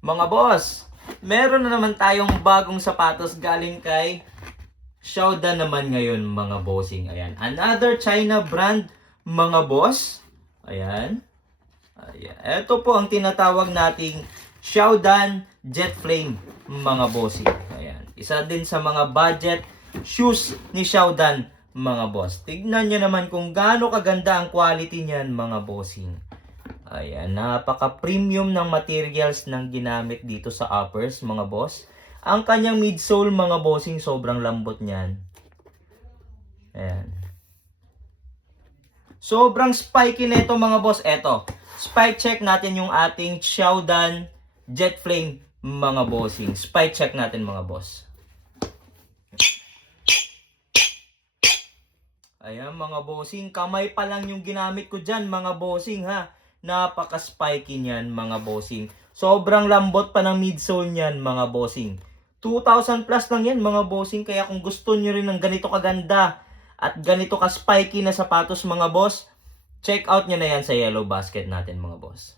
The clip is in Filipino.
Mga boss, meron na naman tayong bagong sapatos galing kay Xiaodan naman ngayon mga bossing. Ayan, another China brand mga boss. Ayan. Ayan. Ito po ang tinatawag nating Xiaodan Jet Flame mga bossing. Ayan. Isa din sa mga budget shoes ni Xiaodan mga boss. Tignan nyo naman kung gaano kaganda ang quality niyan mga bossing. Ayan, napaka-premium ng materials ng ginamit dito sa uppers, mga boss. Ang kanyang midsole, mga bossing, sobrang lambot niyan. Ayan. Sobrang spiky nito, mga boss. Eto, spike check natin yung ating Xiaodan Jet Flame, mga bossing. Spike check natin, mga boss. Ayan, mga bossing. Kamay pa lang yung ginamit ko dyan, mga bossing, ha. Napaka-spiky niyan mga bossing. Sobrang lambot pa ng midsole niyan mga bossing. 2,000 plus lang yan mga bossing. Kaya kung gusto nyo rin ng ganito kaganda at ganito ka-spiky na sapatos mga boss, check out nyo na yan sa yellow basket natin mga boss.